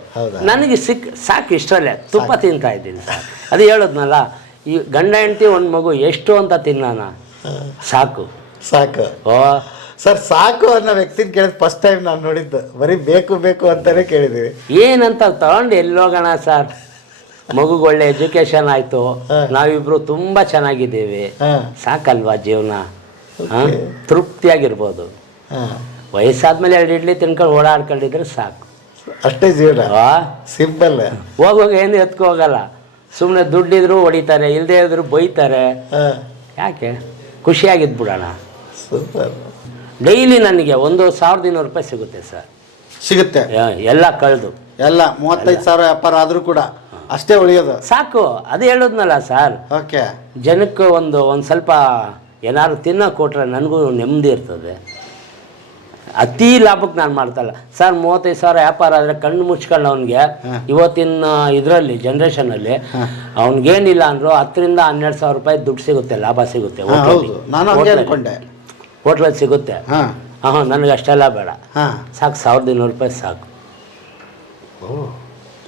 ನನಗೆ ಸಿಕ್ ಸಾಕು ಇಷ್ಟರಲ್ಲೇ ತುಪ್ಪ ತಿಂತಾ ಇದ್ದೀನಿ ಸರ್ ಅದು ಹೇಳೋದ್ನಲ್ಲ ಈ ಗಂಡ ಹೆಂಡತಿ ಒಂದು ಮಗು ಎಷ್ಟು ಅಂತ ತಿನ್ನೋಣ? ಸಾಕು. ಸಾಕು. ಓ. ಸರ್ ಸಾಕು ಅನ್ನೋ ವ್ಯಕ್ತಿನ ಕೇಳಿದ್ ಫಸ್ಟ್ ಟೈಮ್ ನಾನು ನೋಡಿದ್ದು. ಬರೀ ಬೇಕು ಬೇಕು ಅಂತಾನೆ ಕೇಳಿದ್ದೀವಿ ಏನಂತ ತಗೊಂಡು ಎಲ್ಲೋಗೋಣ ಸರ್? ಮಗುಗೆ ಒಳ್ಳೆ ಎಜುಕೇಶನ್ ಆಯಿತು. ನಾವಿಬ್ರು ತುಂಬ ಚೆನ್ನಾಗಿದ್ದೀವಿ. ಸಾಕಲ್ವಾ ಜೀವನ? ತೃಪ್ತಿಯಾಗಿರ್ಬೋದು. ವಯಸ್ಸಾದ್ಮೇಲೆ ಎರಡು ಇಡ್ಲಿ ತಿನ್ಕೊಂಡು ಓಡಾಡ್ಕೊಂಡಿದ್ರೆ ಸಾಕು. ಅಷ್ಟೇ ಜೀವನ. ಸಿಂಪಲ್ ಹೋಗುವಾಗ ಏನು ಎತ್ಕೊ ಹೋಗಲ್ಲ. ಸುಮ್ಮನೆ ದುಡ್ಡಿದ್ರು ಹೊಡಿತಾರೆ ಇಲ್ಲದೆ ಇದ್ರು ಬೈತಾರೆ. ಹಾಂ. ಯಾಕೆ? ಖುಷಿಯಾಗಿದ್ಬಿಡೋಣ ಸೂಪರ್ ಡೈಲಿ ನನಗೆ ಒಂದು ಸಾವಿರದ ಇನ್ನೂರು ರೂಪಾಯಿ ಸಿಗುತ್ತೆ ಸರ್. ಸಿಗುತ್ತೆ. ಎಲ್ಲ ಕಳೆದು. ಎಲ್ಲ ಮೂವತ್ತೈದು ಸಾವಿರ ವ್ಯಾಪಾರ ಆದರೂ ಕೂಡ ಅಷ್ಟೇ ಉಳಿಯೋದು. ಸಾಕು ಅದು ಹೇಳೋದ್ನಲ್ಲ ಸರ್. ಓಕೆ. ಜನಕ್ಕೆ ಒಂದು ಒಂದು ಸ್ವಲ್ಪ ಏನಾದ್ರು ತಿನ್ನೋ ಕೊಟ್ರೆ ನನಗೂ ನೆಮ್ಮದಿ ಇರ್ತದೆ. ಅತಿ ಲಾಭಕ್ಕೆ ನಾನು ಮಾಡ್ತಲ್ಲ ಸರ್ ಮೂವತ್ತೈದು ಸಾವಿರ ವ್ಯಾಪಾರ ಆದರೆ ಕಣ್ಣು ಮುಚ್ಕೊಂಡು ಅವನಿಗೆ. ಇವತ್ತಿನ ಇದರಲ್ಲಿ ಜನ್ರೇಷನಲ್ಲಿ ಅವ್ನಿಗೇನಿಲ್ಲ ಅಂದ್ರು ಹತ್ತರಿಂದ ಹನ್ನೆರಡು ಸಾವಿರ ರೂಪಾಯಿ ದುಡ್ಡು ಸಿಗುತ್ತೆ ಲಾಭ ಸಿಗುತ್ತೆ ಹೋಟ್ಲಲ್ಲಿ. ಸಿಗುತ್ತೆ. ಹಾಂ. ಹಾಂ ನನಗೆ ಅಷ್ಟೆಲ್ಲ ಬೇಡ. ಹಾಂ. ಸಾಕು ಸಾವಿರದ ಇನ್ನೂರು ರೂಪಾಯಿ ಸಾಕು.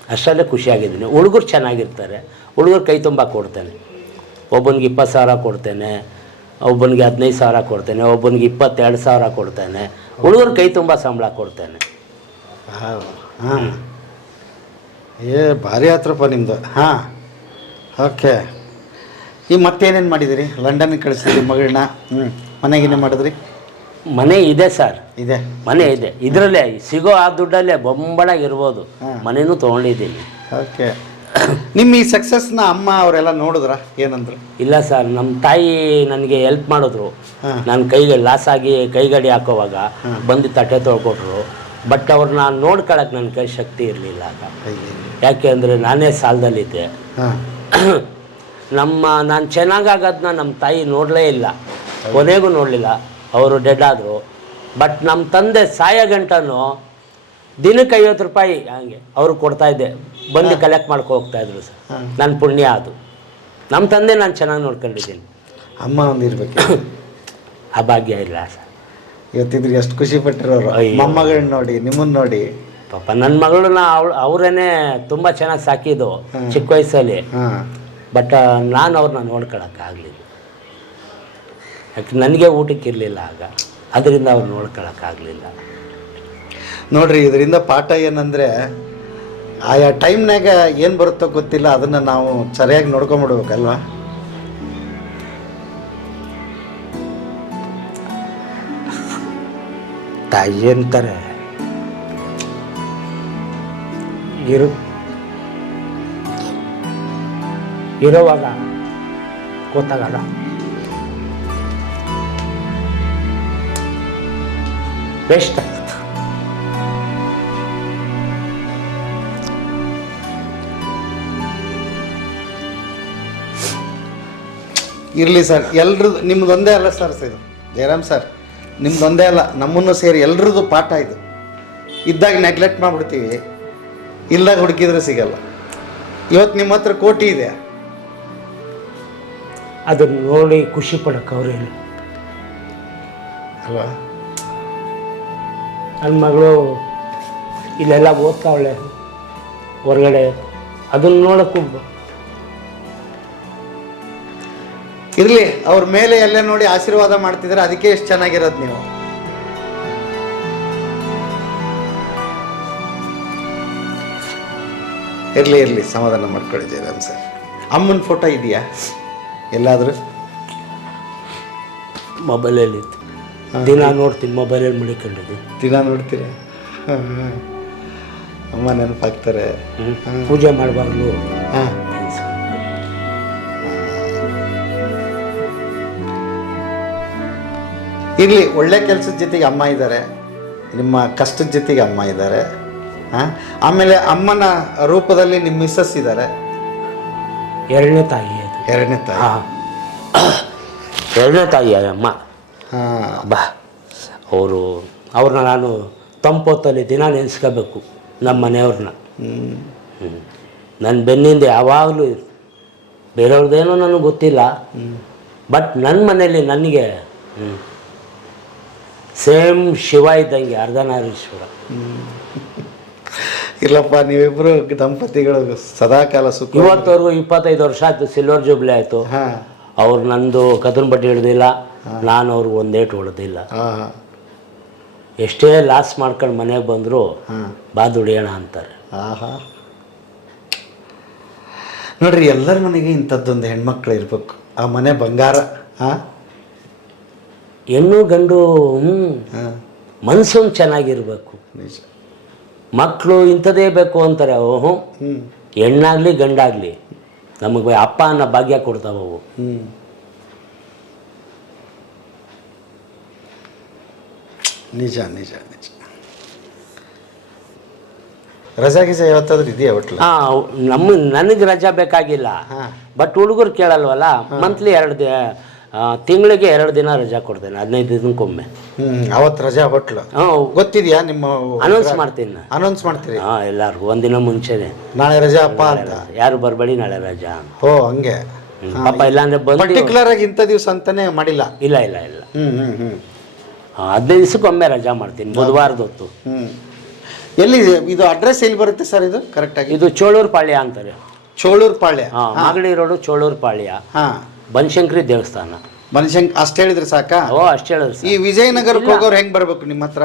ಅಷ್ಟಲ್ಲೇ ಖುಷಿಯಾಗಿದ್ದೀನಿ. ಹುಡುಗರು ಚೆನ್ನಾಗಿರ್ತಾರೆ. ಹುಡುಗರು ಕೈ ತುಂಬ ಕೊಡ್ತೇನೆ. ಒಬ್ಬನಿಗೆ ಇಪ್ಪತ್ತು ಸಾವಿರ ಕೊಡ್ತೇನೆ. ಒಬ್ಬನಿಗೆ ಹದಿನೈದು ಸಾವಿರ ಕೊಡ್ತೇನೆ ಒಬ್ಬನಿಗೆ ಇಪ್ಪತ್ತೆರಡು ಸಾವಿರ ಕೊಡ್ತೇನೆ. ಹುಡುಗರು ಕೈ ತುಂಬ ಸಂಬಳ ಕೊಡ್ತೇನೆ. ಹಾಂ ಏ ಭಾರಿ ಆತ್ರಪ್ಪ ನಿಮ್ಮದು ಹಾಂ. ಓಕೆ. ಈ ಮತ್ತೇನೇನು ಮಾಡಿದಿರಿ? ಲಂಡನ್ಗೆ ಕಳಿಸಿದ್ರಿ ಮಗಳನ್ನ? ಹ್ಞೂ ಮನೆಗೇನೆ ಮಾಡಿದ್ರಿ? ಮನೆ ಇದೆ ಸರ್. ಇದೆ. ಮನೆ ಇದೆ. ಇದರಲ್ಲೇ ಸಿಗೋ ಆ ದುಡ್ಡಲ್ಲೇ ಬೊಂಬಳಾಗಿರ್ಬೋದು. ಮನೆನೂ ತೊಗೊಂಡಿದ್ದೀನಿ. ಓಕೆ. ನಿಮ್ಮ ಈ ಸಕ್ಸಸ್ನ ಅಮ್ಮ ಅವರೆಲ್ಲ ನೋಡಿದ್ರ? ಏನಂದ್ರು? ಇಲ್ಲ ಸರ್ ನಮ್ಮ ತಾಯಿ ನನಗೆ ಹೆಲ್ಪ್ ಮಾಡಿದ್ರು. ನನ್ನ ಕೈಗೆ ಲಾಸ್ ಆಗಿ ಕೈಗಡಿ ಹಾಕೋವಾಗ ಬಂದು ತಟ್ಟೆ ತೊಳ್ಕೊಟ್ರು. ಬಟ್ ಅವ್ರನ್ನ ನೋಡ್ಕೊಳಕ್ಕೆ ನನ್ನ ಕೈ ಶಕ್ತಿ ಇರಲಿಲ್ಲ ಆಗ. ಯಾಕೆ ಅಂದರೆ ನಾನೇ ಸಾಲದಲ್ಲಿದ್ದೆ. ನಮ್ಮ ನಾನು ಚೆನ್ನಾಗಾಗೋದನ್ನ ನಮ್ಮ ತಾಯಿ ನೋಡಲೇ ಇಲ್ಲ. ಕೊನೆಗೂ ನೋಡಲಿಲ್ಲ. ಅವರು ಡೆಡ್ ಆದರು. ಬಟ್ ನಮ್ಮ ತಂದೆ ಸಾಯ ಗಂಟನು ದಿನಕ್ಕೆ ಐವತ್ತು ರೂಪಾಯಿ ಹಂಗೆ ಅವರು ಕೊಡ್ತಾ ಇದ್ದೆ. ಬಂದು ಕಲೆಕ್ಟ್ ಮಾಡ್ಕೊ ಹೋಗ್ತಾ ಇದ್ರು ಸರ್. ನನ್ನ ಪುಣ್ಯ ಅದು. ನಮ್ಮ ತಂದೆ ನಾನು ಚೆನ್ನಾಗಿ ನೋಡ್ಕೊಂಡಿದ್ದೀನಿ. ಅಮ್ಮ ಒಂದಿರ್ಬೇಕು ಆ ಭಾಗ್ಯ ಇಲ್ಲ ಸರ್. ಇವತ್ತಿದ್ರೆ ಎಷ್ಟು ಖುಷಿ ಪಟ್ಟಿರೋರು. ಮೊಮ್ಮಗಳನ್ನ ನೋಡಿ ನಿಮ್ಮನ್ನ ನೋಡಿ. ಪಾಪ ನನ್ನ ಮಗಳನ್ನ ಅವಳು ಅವರೇನೆ ತುಂಬ ಚೆನ್ನಾಗಿ ಸಾಕಿದ್ದು ಚಿಕ್ಕ ವಯಸ್ಸಲ್ಲಿ. ಬಟ್ ನಾನು ಅವ್ರನ್ನ ನೋಡ್ಕೊಳಕ್ಕಾಗಲಿಲ್ಲ ಯಾಕೆ ನನಗೆ ಊಟಕ್ಕೆ ಇರಲಿಲ್ಲ ಆಗ. ಅದರಿಂದ ಅವ್ರು ನೋಡ್ಕೊಳಕ್ಕಾಗಲಿಲ್ಲ ನೋಡ್ರಿ ಇದರಿಂದ ಪಾಠ ಏನಂದ್ರೆ ಆಯಾ ಟೈಮ್ನಾಗ ಏನು ಬರುತ್ತೋ ಗೊತ್ತಿಲ್ಲ, ಅದನ್ನು ನಾವು ಸರಿಯಾಗಿ ನೋಡ್ಕೊಂಬಿಡ್ಬೇಕಲ್ವ? ತಾಯಿ ಅಂತಾರೆ, ಇರು, ಇರೋವಾಗ ಗೊತ್ತಾಗಲ್ಲ. ಬೆಸ್ಟ್. ಇರಲಿ ಸರ್ ಎಲ್ರದ್ದು ನಿಮ್ದೊಂದೇ ಅಲ್ಲ ಸರ್ ಇದು. ಜಯರಾಮ್ ಸರ್ ನಿಮ್ದೊಂದೇ ಅಲ್ಲ ನಮ್ಮನ್ನು ಸೇರಿ ಎಲ್ರದ್ದು ಪಾಠ ಇದು. ಇದ್ದಾಗ ನೆಗ್ಲೆಕ್ಟ್ ಮಾಡಿಬಿಡ್ತೀವಿ. ಇಲ್ದಾಗ ಹುಡುಕಿದ್ರೆ ಸಿಗಲ್ಲ. ಇವತ್ತು ನಿಮ್ಮ ಹತ್ರ ಕೋಟಿ ಇದೆ. ಅದನ್ನು ನೋಡಿ ಖುಷಿ ಪಡಕ್ಕೆ ಅವ್ರೇನು ಅಲ್ವಾ? ನನ್ನ ಮಗಳು ಇಲ್ಲೆಲ್ಲ ಓದ್ತಾವಳೆ ಹೊರಗಡೆ. ಅದನ್ನು ನೋಡಕ್ಕೂ ಇರಲಿ ಅವ್ರ ಮೇಲೆ ಎಲ್ಲ ನೋಡಿ ಆಶೀರ್ವಾದ ಮಾಡ್ತಿದ್ರೆ ಅದಕ್ಕೆ ಎಷ್ಟು ಚೆನ್ನಾಗಿರೋದು ನೀವು. ಇರಲಿ ಇರಲಿ ಸಮಾಧಾನ ಮಾಡ್ಕೊಳ್ಳಿ ಜಯರಾಮ್ ಸರ್. ಅಮ್ಮನ ಫೋಟೋ ಇದೆಯಾ? ಎಲ್ಲಾದರೂ? ಮೊಬೈಲಲ್ಲಿ ದಿನ ನೋಡ್ತೀನಿ ಮೊಬೈಲಲ್ಲಿ ಮಡಿಕೊಂಡಿದ್ದೀನಿ ದಿನ ನೋಡ್ತೀರಾ? ಅಮ್ಮ ನೆನಪಾಗ್ತಾರೆ. ಪೂಜೆ ಮಾಡಬಾರ್ದು. ಹಾಂ. ಇರಲಿ ಒಳ್ಳೆ ಕೆಲಸದ ಜೊತೆಗೆ ಅಮ್ಮ ಇದ್ದಾರೆ ನಿಮ್ಮ ಕಷ್ಟದ ಜೊತೆಗೆ ಅಮ್ಮ ಇದ್ದಾರೆ ಹಾಂ ಆಮೇಲೆ ಅಮ್ಮನ ರೂಪದಲ್ಲಿ ನಿಮ್ಮ ಮಿಸ್ಸಸ್ ಇದ್ದಾರೆ ಎರಡನೇ ತಾಯಿ ಅದು. ಎರಡನೇ ತಾಯಿ. ಹಾಂ. ಎರಡನೇ ತಾಯಿ ಅಮ್ಮ. ಹಾಂ. ಬಾ. ಅವರು ಅವ್ರನ್ನ ನಾನು ತಂಪೊತ್ತಲ್ಲಿ ದಿನ ನೆನೆಸ್ಕೋಬೇಕು ನಮ್ಮ ಮನೆಯವ್ರನ್ನ ಹ್ಞೂ ನನ್ನ ಬೆನ್ನಿಂದ ಯಾವಾಗಲೂ ಬೇರೆಯವ್ರದ್ದೇನೋ ನನಗೆ ಗೊತ್ತಿಲ್ಲ. ಬಟ್ ನನ್ನ ಮನೇಲಿ ನನಗೆ ಹ್ಞೂ ಸೇಮ್ ಶಿವ ಇದ್ದಂಗೆ ಅರ್ಧನಾರೀಶ್ವರ ಇಲ್ಲಪ್ಪ ನೀವಿಬ್ರು ದಂಪತಿಗಳು ಸದಾಕಾಲ ಸುಖ ಇವತ್ತವರೆಗೂ ಇಪ್ಪತ್ತೈದು ವರ್ಷ ಆಯ್ತು ಸಿಲ್ವರ್ ಜೂಬ್ಲಿ ಆಯಿತು. ಅವ್ರು ನಂದು ಕದನ್ ಬಟ್ಟೆ ಹಿಡ್ದಿಲ್ಲ ನಾನು ಅವ್ರಿಗೆ ಒಂದೇಟು ಹೊಡೆದಿಲ್ಲ ಎಷ್ಟೇ ಲಾಸ್ ಮಾಡ್ಕೊಂಡು ಮನೆಗೆ ಬಂದರೂ ಬಾ ದುಡಿಯೋಣ ಅಂತಾರೆ. ಆಹಾ. ನೋಡ್ರಿ ಎಲ್ಲರ ಮನೆಗೆ ಇಂಥದ್ದೊಂದು ಹೆಣ್ಮಕ್ಳು ಇರ್ಬೇಕು. ಆ ಮನೆ ಬಂಗಾರ ಹಾಂ? ಹೆಣ್ಣು ಗಂಡು ಮನ್ಸೊಂದು ಚೆನ್ನಾಗಿರ್ಬೇಕು. ನಿಜ. ಮಕ್ಕಳು ಇಂಥದೇ ಬೇಕು ಅಂತಾರೆ ಓಹೋ. ಹೆಣ್ಣಾಗ್ಲಿ ಗಂಡಾಗ್ಲಿ ನಮಗೆ ಅಪ್ಪ ಅನ್ನೋ ಭಾಗ್ಯ ಕೊಡ್ತಾವವು ನಿಜ ನಿಜ ನಿಜ. ರಜಾ ಗಿಜಾ ಯಾವತ್ತಾದ್ರೂ ಇದೆಯಾ ಒಟ್ಲು? ಹಾಂ ನಮ್ಮ ನನಗೆ ರಜಾ ಬೇಕಾಗಿಲ್ಲ. ಹಾಂ. ಬಟ್ ಹುಡುಗರು ಕೇಳಲ್ವಲ್ಲ ಮಂತ್ಲಿ ಎರಡು ತಿಂಗಳಿಗೆ ಎರಡು ದಿನ ರಜಾ ಕೊಡ್ತೇನೆ ಹದಿನೈದು ದಿನಕ್ಕೊಮ್ಮೆ. ಹ್ಞೂ ಅವತ್ತು ರಜಾ ಹೋಟ್ಲು. ಹಾಂ ಗೊತ್ತಿದೆಯಾ ನಿಮ್ಮ ಅನೌನ್ಸ್ ಮಾಡ್ತೀನಿ ನಾನು. ಅನೌನ್ಸ್ ಮಾಡ್ತೀರಿ? ಹಾಂ ಎಲ್ಲರಿಗೂ ಒಂದಿನ ಮುಂಚೆನೆ. ನಾಳೆ ರಜಾ ಅಪ್ಪ ಅಂತ? ಯಾರು ಬರಬೇಡಿ ನಾಳೆ ರಜಾ ಓ ಹಂಗೆ. ಹ್ಮ್. ಪಾಪ ಇಲ್ಲಾಂದ್ರೆ ಬಂದು ಪರ್ಟಿಕ್ಯುಲರ್ ಆಗಿ ಇಂಥ ದಿವಸ ಅಂತಾನೆ ಮಾಡಿಲ್ಲ? ಇಲ್ಲ ಇಲ್ಲ ಇಲ್ಲ. ಹ್ಮ್ ಹ್ಮ್ ಹ್ಮ್. ಹಾಂ ಹದಿನೈದು ದಿವಸಕ್ಕೊಮ್ಮೆ ರಜಾ ಮಾಡ್ತೀನಿ ಬುಧವಾರದ ಹೊತ್ತು ಹ್ಮ್. ಎಲ್ಲಿ ಇದು ಅಡ್ರೆಸ್ ಎಲ್ಲಿ ಬರುತ್ತೆ ಸರ್ ಇದು? ಕರೆಕ್ಟ್ ಆಗಿ? ಇದು ಚೋಳೂರು ಪಾಳ್ಯ ಅಂತಾರೆ. ಚೋಳೂರು ಪಾಳ್ಯ. ಹಾ. ಮಾಗಡಿ ರೋಡು ಚೋಳೂರು ಪಾಳ್ಯ. ಹಾ. ಬನಶಂಕರಿ ದೇವಸ್ಥಾನ. ಬನಶಂಕ ಅಷ್ಟು ಹೇಳಿದ್ರೆ ಸಾಕ? ಓ ಅಷ್ಟು ಹೇಳಿದ್ರು ಈ ವಿಜಯನಗರಕ್ಕೆ ಹೋಗೋರು ಹೆಂಗೆ ಬರ್ಬೇಕು ನಿಮ್ಮ ಹತ್ರ?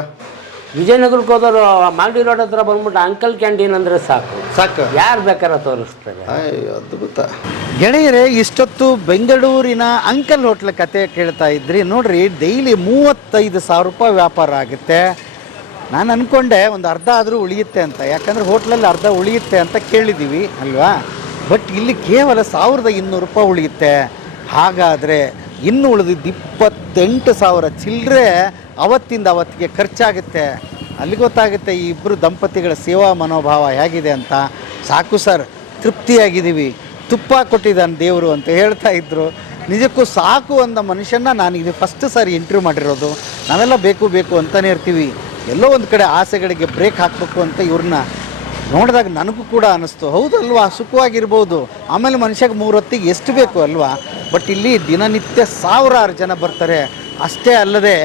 ವಿಜಯನಗರಕ್ಕೆ ಹೋದವರು ಮಾಲ್ಡಿ ರೋಡ್ ಹತ್ರ ಬಂದ್ಬಿಟ್ಟು ಅಂಕಲ್ ಕ್ಯಾಂಟೀನ್ ಅಂದರೆ ಸಾಕು. ಸಾಕು. ಯಾರು ಬೇಕಾರ ತೋರಿಸ್ತಾರೆ. ಅಯ್ಯೋ ಅದ್ಭುತ. ಗೆಳೆಯರೇ ಇಷ್ಟೊತ್ತು ಬೆಂಗಳೂರಿನ ಅಂಕಲ್ ಹೋಟ್ಲ ಕತೆ ಕೇಳ್ತಾ ಇದ್ರಿ. ನೋಡ್ರಿ ಡೈಲಿ ಮೂವತ್ತೈದು ಸಾವಿರ ರೂಪಾಯಿ ವ್ಯಾಪಾರ ಆಗುತ್ತೆ. ನಾನು ಅಂದ್ಕೊಂಡೆ ಒಂದು ಅರ್ಧ ಆದರೂ ಉಳಿಯುತ್ತೆ ಅಂತ. ಯಾಕಂದ್ರೆ ಹೋಟ್ಲಲ್ಲಿ ಅರ್ಧ ಉಳಿಯುತ್ತೆ ಅಂತ ಕೇಳಿದ್ದೀವಿ ಅಲ್ವಾ? ಬಟ್ ಇಲ್ಲಿ ಕೇವಲ ಸಾವಿರದ ಇನ್ನೂರು ರೂಪಾಯಿ ಉಳಿಯುತ್ತೆ. ಹಾಗಾದರೆ ಇನ್ನು ಉಳಿದಿದ್ದು ಇಪ್ಪತ್ತೆಂಟು ಸಾವಿರ ಚಿಲ್ಲರೆ ಅವತ್ತಿಂದ ಅವತ್ತಿಗೆ ಖರ್ಚಾಗುತ್ತೆ. ಅಲ್ಲಿ ಗೊತ್ತಾಗುತ್ತೆ ಈ ಇಬ್ಬರು ದಂಪತಿಗಳ ಸೇವಾ ಮನೋಭಾವ ಹೇಗಿದೆ ಅಂತ. ಸಾಕು ಸರ್, ತೃಪ್ತಿಯಾಗಿದ್ದೀವಿ. ತುಪ್ಪ ಕೊಟ್ಟಿದ್ದಾನೆ ದೇವರು ಅಂತ ಹೇಳ್ತಾ ಇದ್ದರು ನಿಜಕ್ಕೂ ಸಾಕು ಅಂದ ಮನುಷ್ಯನ ನಾನು ಇದು ಫಸ್ಟ್ ಸಾರಿ ಇಂಟ್ರ್ಯೂ ಮಾಡಿರೋದು. ನಾವೆಲ್ಲ ಬೇಕು ಬೇಕು ಅಂತಲೇ ಇರ್ತೀವಿ. ಎಲ್ಲೋ ಒಂದು ಕಡೆ ಆಸೆಗಳಿಗೆ ಬ್ರೇಕ್ ಹಾಕಬೇಕು ಅಂತ ಇವ್ರನ್ನ ನೋಡಿದಾಗ ನನಗೂ ಕೂಡ ಅನ್ನಿಸ್ತು ಹೌದಲ್ವಾ? ಸುಖವಾಗಿರ್ಬೋದು. ಆಮೇಲೆ ಮನುಷ್ಯಗೆ ಮೂರು ಹೊತ್ತಿಗೆ ಎಷ್ಟು ಬೇಕು ಅಲ್ವಾ? ಬಟ್ ಇಲ್ಲಿ ದಿನನಿತ್ಯ ಸಾವಿರಾರು ಜನ ಬರ್ತಾರೆ. ಅಷ್ಟೇ ಅಲ್ಲದೆ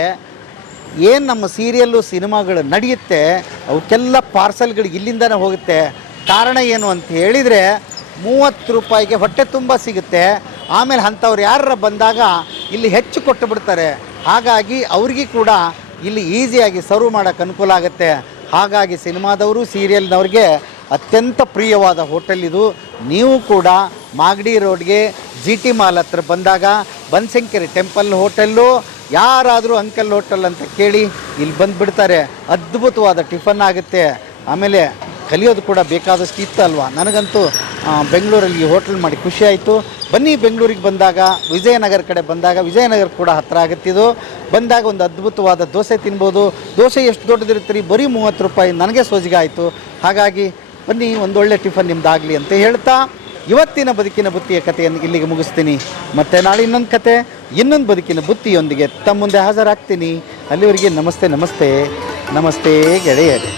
ಏನು ನಮ್ಮ ಸೀರಿಯಲ್ಲು, ಸಿನಿಮಾಗಳು ನಡೆಯುತ್ತೆ, ಅವಕ್ಕೆಲ್ಲ ಪಾರ್ಸಲ್ಗಳು ಇಲ್ಲಿಂದನೇ ಹೋಗುತ್ತೆ. ಕಾರಣ ಏನು ಅಂತ ಹೇಳಿದರೆ ಮೂವತ್ತು ರೂಪಾಯಿಗೆ ಹೊಟ್ಟೆ ತುಂಬ ಸಿಗುತ್ತೆ. ಆಮೇಲೆ ಅಂಥವ್ರು ಯಾರ ಬಂದಾಗ ಇಲ್ಲಿ ಹೆಚ್ಚು ಕೊಟ್ಟು ಬಿಡ್ತಾರೆ. ಹಾಗಾಗಿ ಅವ್ರಿಗೆ ಕೂಡ ಇಲ್ಲಿ ಈಸಿಯಾಗಿ ಸರ್ವ್ ಮಾಡೋಕ್ಕೆ ಅನುಕೂಲ ಆಗುತ್ತೆ. ಹಾಗಾಗಿ ಸಿನಿಮಾದವರು, ಸೀರಿಯಲ್ನವ್ರಿಗೆ ಅತ್ಯಂತ ಪ್ರಿಯವಾದ ಹೋಟೆಲ್ ಇದು. ನೀವು ಕೂಡ ಮಾಗಡಿ ರೋಡ್ಗೆ ಜಿ ಟಿ ಮಾಲ್ ಹತ್ರ ಬಂದಾಗ ಬನಶಂಕರಿ ಟೆಂಪಲ್ ಹೋಟೆಲ್ಲು, ಯಾರಾದರೂ ಅಂಕಲ್ ಹೋಟೆಲ್ ಅಂತ ಕೇಳಿ ಇಲ್ಲಿ ಬಂದುಬಿಡ್ತಾರೆ. ಅದ್ಭುತವಾದ ಟಿಫನ್ ಆಗುತ್ತೆ. ಆಮೇಲೆ ಕಲಿಯೋದು ಕೂಡ ಬೇಕಾದಷ್ಟು ಇತ್ತು ಅಲ್ವಾ? ನನಗಂತೂ ಬೆಂಗಳೂರಲ್ಲಿ ಈ ಹೋಟೆಲ್ ಮಾಡಿ ಖುಷಿ ಆಯಿತು. ಬನ್ನಿ ಬೆಂಗಳೂರಿಗೆ ಬಂದಾಗ, ವಿಜಯನಗರ ಕಡೆ ಬಂದಾಗ, ವಿಜಯನಗರ ಕೂಡ ಹತ್ತಿರ ಆಗುತ್ತಿದ್ದು ಬಂದಾಗ ಒಂದು ಅದ್ಭುತವಾದ ದೋಸೆ ತಿನ್ಬೋದು. ದೋಸೆ ಎಷ್ಟು ದೊಡ್ಡದಿರುತ್ತೆ ರೀ ಬರೀ ಮೂವತ್ತು ರೂಪಾಯಿ. ನನಗೆ ಸೋಜಿಗೆ ಆಯಿತು. ಹಾಗಾಗಿ ಬನ್ನಿ, ಒಂದೊಳ್ಳೆ ಟಿಫನ್ ನಿಮ್ದಾಗಲಿ ಅಂತ ಹೇಳ್ತಾ ಇವತ್ತಿನ ಬದುಕಿನ ಬುತ್ತಿಯ ಕಥೆಯನ್ನು ಇಲ್ಲಿಗೆ ಮುಗಿಸ್ತೀನಿ. ಮತ್ತೆ ನಾಳೆ ಇನ್ನೊಂದು ಕತೆ, ಇನ್ನೊಂದು ಬದುಕಿನ ಬುತ್ತಿಯೊಂದಿಗೆ ತಮ್ಮ ಮುಂದೆ ಹಾಜರಾಗ್ತೀನಿ. ಅಲ್ಲಿವರೆಗೆ ನಮಸ್ತೆ ನಮಸ್ತೆ. ನಮಸ್ತೆ, ಗೆಳೆಯರೇ.